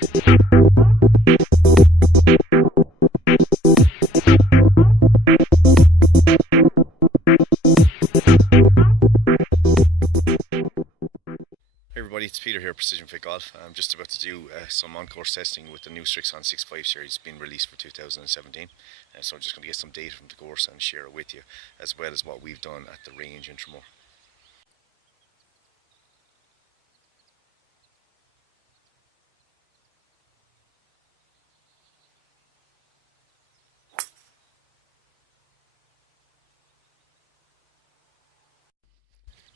Everybody, it's Peter here, Precision Fit Golf. I'm just about to do some on-course testing with the new Srixon Z65 Series being released for 2017. So I'm just going to get some data from the course and share it with you, as well as what we've done at the range in Tramore.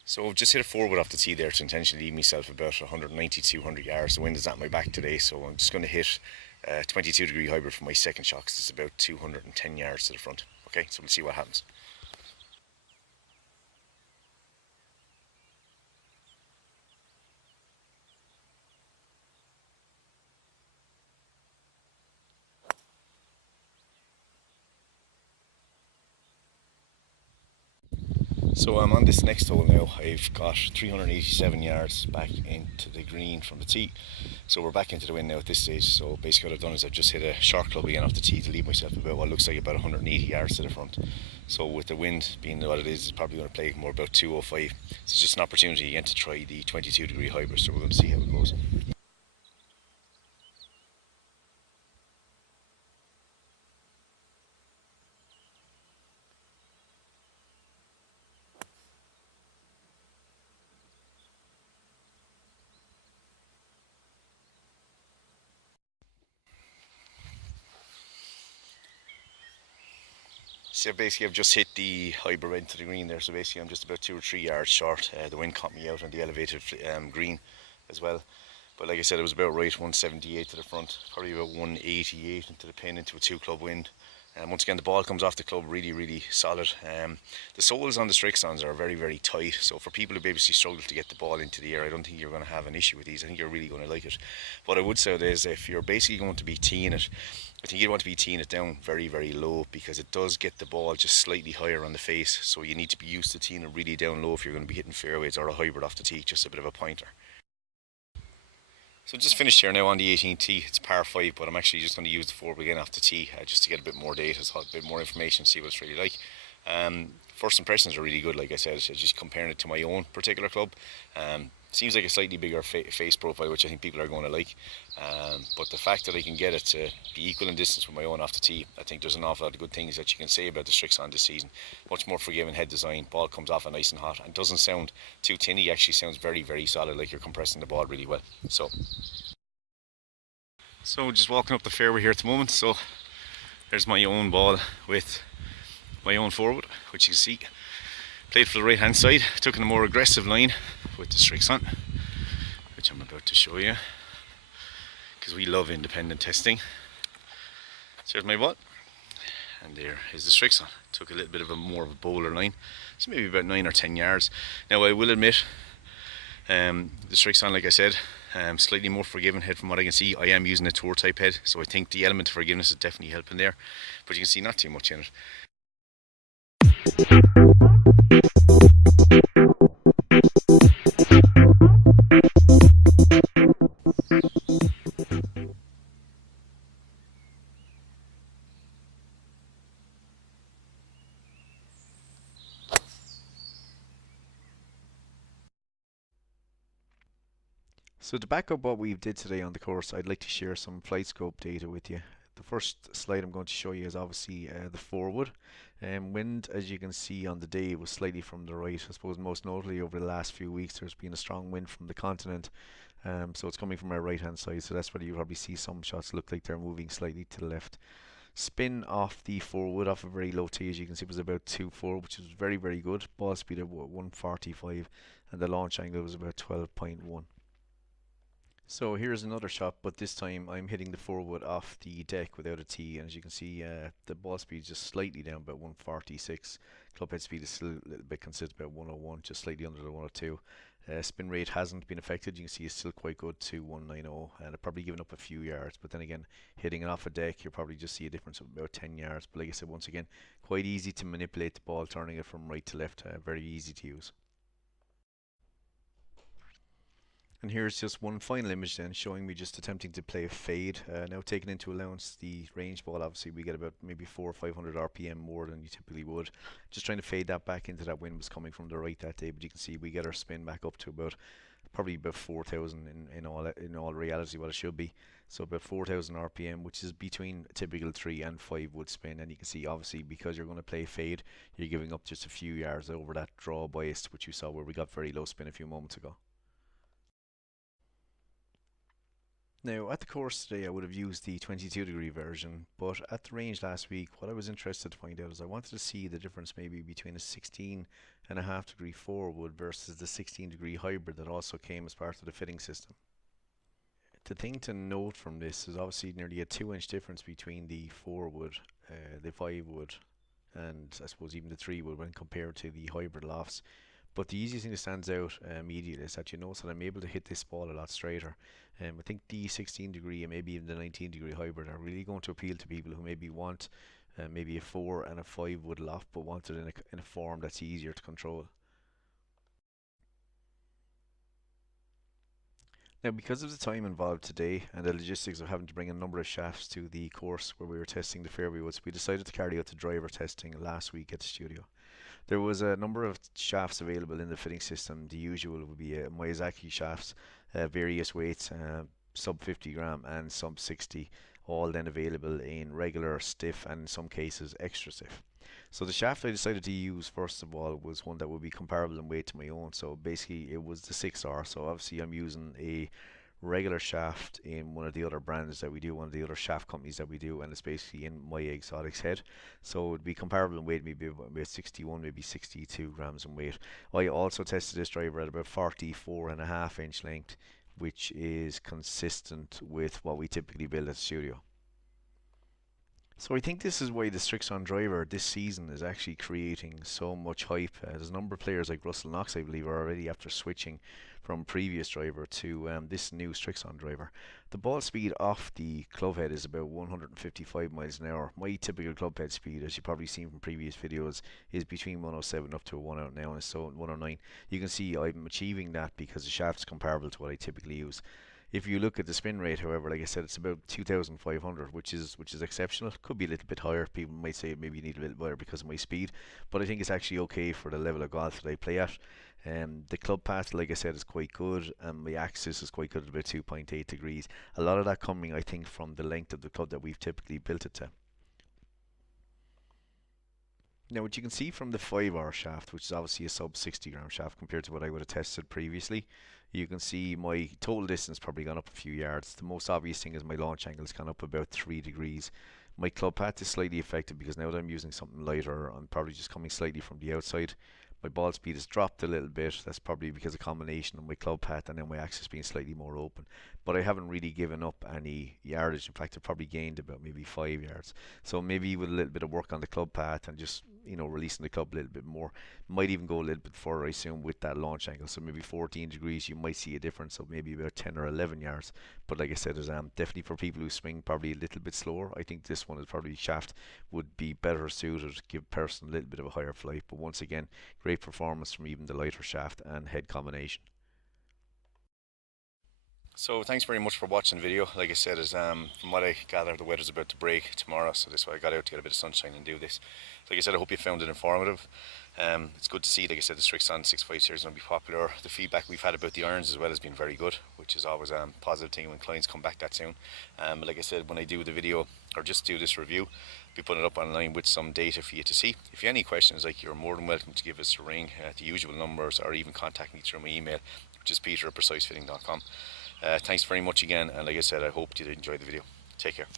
So I've just hit a forward off the tee there to intentionally leave myself about 190-200 yards. The wind is at my back today, so I'm just going to hit 22-degree hybrid for my second shot, because it's about 210 yards to the front. Okay, so we'll see what happens. So I'm on this next hole now. I've got 387 yards back into the green from the tee. So we're back into the wind now at this stage. So basically what I've done is I've just hit a short club again off the tee to leave myself about what looks like about 180 yards to the front. So with the wind being what it is, it's probably going to play more about 205. It's just an opportunity again to try the 22-degree hybrid. So we're going to see how it goes. So basically I've just hit the hybrid into the green there, so basically I'm just about 2 or 3 yards short. The wind caught me out on the elevated green as well. But like I said, it was about right, 178 to the front, probably about 188 into the pin, into a 2-club wind. And once again, the ball comes off the club really solid. The soles on the Srixons are very tight, so for people who basically struggle to get the ball into the air, I don't think you're going to have an issue with these. I think you're really going to like it. What I would say is, if you're basically going to be teeing it, I think you'd want to be teeing it down very low, because it does get the ball just slightly higher on the face, so you need to be used to teeing it really down low if you're going to be hitting fairways or a hybrid off the tee, just a bit of a pointer. So just finished here now on the 18th tee. It's par 5, but I'm actually just going to use the forward again off the tee, just to get a bit more data, a bit more information, see what it's really like. First impressions are really good, like I said, just comparing it to my own particular club. Seems like a slightly bigger face profile, which I think people are going to like. But the fact that I can get it to be equal in distance with my own off the tee, I think there's an awful lot of good things that you can say about the Srixon this season. Much more forgiving head design, ball comes off nice and hot, and doesn't sound too tinny, actually sounds very solid, like you're compressing the ball really well. So just walking up the fairway here at the moment, so there's my own ball with my own forward, which you can see. Played for the right hand side, took in a more aggressive line with the Srixon, which I'm about to show you, because we love independent testing. So there's my ball, and there is the Srixon. Took a little bit of more of a bowler line, so maybe about 9 or 10 yards. Now I will admit, the Srixon, like I said, slightly more forgiving head from what I can see. I am using a tour type head, so I think the element of forgiveness is definitely helping there, but you can see not too much in it. So to back up what we did today on the course, I'd like to share some Flightscope data with you. The first slide I'm going to show you is obviously the forward. Wind, as you can see on the day, was slightly from the right. I suppose most notably over the last few weeks there's been a strong wind from the continent, so it's coming from our right hand side, so that's where you probably see some shots look like they're moving slightly to the left. Spin off the forward off a very low tee, as you can see, was about 2.4, which is very good. Ball speed of 145, and the launch angle was about 12.1. So here's another shot, but this time I'm hitting the forward off the deck without a tee, and as you can see, the ball speed is just slightly down, about 146. Club head speed is still a little bit consistent, about 101, just slightly under the 102. Spin rate hasn't been affected. You can see it's still quite good to 190, and I've probably given up a few yards, but then again, hitting it off a deck, you'll probably just see a difference of about 10 yards. But like I said, once again, quite easy to manipulate the ball, turning it from right to left, very easy to use. And here's just one final image then showing me just attempting to play a fade. Now taking into allowance the range ball, obviously we get about maybe 400 or 500 RPM more than you typically would. Just trying to fade that back into that wind was coming from the right that day, but you can see we get our spin back up to about probably about 4,000 in all reality what it should be. So about 4,000 RPM, which is between a typical 3 and 5 wood spin. And you can see obviously because you're going to play fade, you're giving up just a few yards over that draw bias, which you saw where we got very low spin a few moments ago. Now, at the course today, I would have used the 22-degree version, but at the range last week, what I was interested to find out is I wanted to see the difference maybe between a 16.5-degree 4-wood versus the 16-degree hybrid that also came as part of the fitting system. The thing to note from this is obviously nearly a 2-inch difference between the 4-wood, the 5-wood, and I suppose even the 3-wood when compared to the hybrid lofts. But the easiest thing that stands out immediately is that you notice that I'm able to hit this ball a lot straighter. I think the 16-degree and maybe even the 19-degree hybrid are really going to appeal to people who maybe want maybe a 4 and a 5 wood loft, but want it in a form that's easier to control. Now, because of the time involved today and the logistics of having to bring a number of shafts to the course where we were testing the fairway woods, we decided to carry out the driver testing last week at the studio. There was a number of shafts available in the fitting system. The usual would be Miyazaki shafts, various weights, sub 50 gram and sub 60, all then available in regular, stiff, and in some cases extra stiff. So the shaft I decided to use first of all was one that would be comparable in weight to my own. So basically it was the 6R. So obviously I'm using a regular shaft in one of the other brands that we do, one of the other shaft companies that we do, and it's basically in my exotics head. So it would be comparable in weight, maybe about 61, maybe 62 grams in weight. I also tested this driver at about 44.5-inch length, which is consistent with what we typically build at the studio. So I think this is why the Srixon driver this season is actually creating so much hype. There's a number of players like Russell Knox, I believe, are already after switching from previous driver to this new Srixon driver. The ball speed off the club head is about 155 miles an hour. My typical club head speed, as you've probably seen from previous videos, is between 107 up to 1 out now, and so 109. You can see I'm achieving that because the shaft's comparable to what I typically use. If you look at the spin rate, however, like I said, it's about 2,500, which is exceptional. Could be a little bit higher. People might say maybe you need a little higher because of my speed, but I think it's actually okay for the level of golf that I play at. The club path, like I said, is quite good, and my axis is quite good at about 2.8 degrees. A lot of that coming, I think, from the length of the club that we've typically built it to. Now, what you can see from the 5R shaft, which is obviously a sub 60 gram shaft compared to what I would have tested previously, you can see my total distance probably gone up a few yards. The most obvious thing is my launch angle has gone up about 3 degrees. My club path is slightly affected because now that I'm using something lighter, I'm probably just coming slightly from the outside. My ball speed has dropped a little bit. That's probably because of a combination of my club path and then my axis being slightly more open. But I haven't really given up any yardage. In fact, I've probably gained about maybe 5 yards. So maybe with a little bit of work on the club path and just, you know, releasing the club a little bit more, might even go a little bit further, I assume, with that launch angle. So maybe 14 degrees, you might see a difference of maybe about 10 or 11 yards. But like I said, it's definitely for people who swing probably a little bit slower. I think this one is probably shaft would be better suited, give person a little bit of a higher flight. But once again, great performance from even the lighter shaft and head combination. So thanks very much for watching the video. Like I said, from what I gather, the weather's about to break tomorrow, so that's why I got out to get a bit of sunshine and do this. So like I said, I hope you found it informative. It's good to see, like I said, the Srixon Z65 Series will be popular. The feedback we've had about the irons as well has been very good, which is always a positive thing when clients come back that soon. But like I said, when I do the video or just do this review, I'll be putting it up online with some data for you to see. If you have any questions, like, you're more than welcome to give us a ring at the usual numbers, or even contact me through my email, which is peter@precisefitting.com. Thanks very much again, and like I said, I hope you did enjoy the video. Take care.